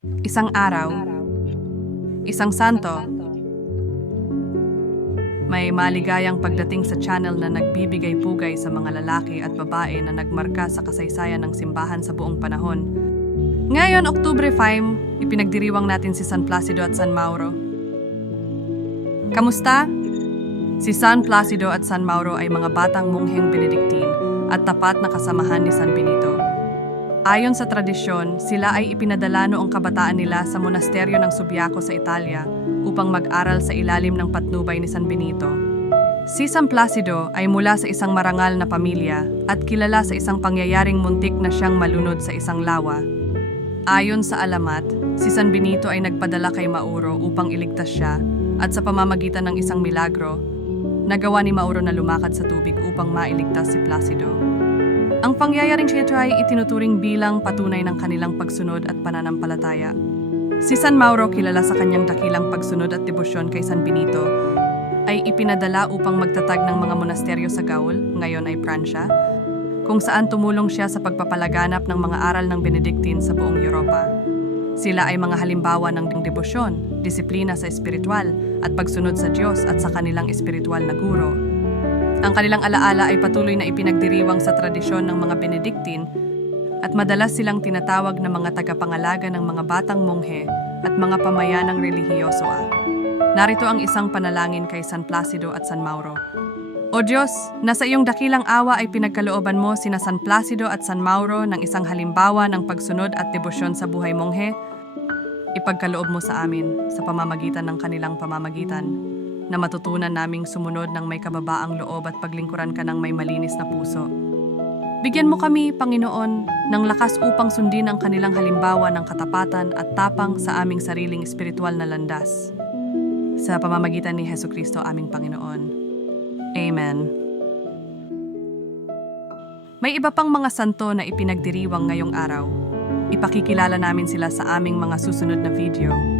Isang araw, isang santo, may maligayang pagdating sa channel na nagbibigay pugay sa mga lalaki at babae na nagmarka sa kasaysayan ng simbahan sa buong panahon. Ngayon, Oktubre 5, ipinagdiriwang natin si San Placido at San Mauro. Kamusta? Si San Placido at San Mauro ay mga batang mongheng Benedictine at tapat na kasamahan ni San Benito. Ayon sa tradisyon, sila ay ipinadala noong kabataan nila sa monasteryo ng Subiaco sa Italia upang mag-aral sa ilalim ng patnubay ni San Benito. Si San Placido ay mula sa isang marangal na pamilya at kilala sa isang pangyayaring muntik na siyang malunod sa isang lawa. Ayon sa alamat, si San Benito ay nagpadala kay Mauro upang iligtas siya at sa pamamagitan ng isang milagro, nagawa ni Mauro na lumakad sa tubig upang mailigtas si Placido. Ang pangyayaring ito ay itinuturing bilang patunay ng kanilang pagsunod at pananampalataya. Si San Mauro, kilala sa kanyang dakilang pagsunod at debosyon kay San Benito, ay ipinadala upang magtatag ng mga monasteryo sa Gaul, ngayon ay Pransya, kung saan tumulong siya sa pagpapalaganap ng mga aral ng Benedictine sa buong Europa. Sila ay mga halimbawa ng debosyon, disiplina sa espiritual, at pagsunod sa Diyos at sa kanilang espiritual na guro. Ang kanilang alaala ay patuloy na ipinagdiriwang sa tradisyon ng mga Benedictine at madalas silang tinatawag na mga tagapangalaga ng mga batang monghe at mga pamayanang relihiyoso. Narito ang isang panalangin kay San Placido at San Mauro. O Diyos, nasa iyong dakilang awa ay pinagkalooban mo sina San Placido at San Mauro ng isang halimbawa ng pagsunod at debosyon sa buhay monghe. Ipagkaloob mo sa amin sa pamamagitan ng kanilang pamamagitan na matutunan naming sumunod ng may kababaang loob at paglingkuran ka ng may malinis na puso. Bigyan mo kami, Panginoon, ng lakas upang sundin ang kanilang halimbawa ng katapatan at tapang sa aming sariling espiritual na landas. Sa pamamagitan ni Heso Kristo aming Panginoon. Amen. May iba pang mga santo na ipinagdiriwang ngayong araw. Ipakikilala namin sila sa aming mga susunod na video.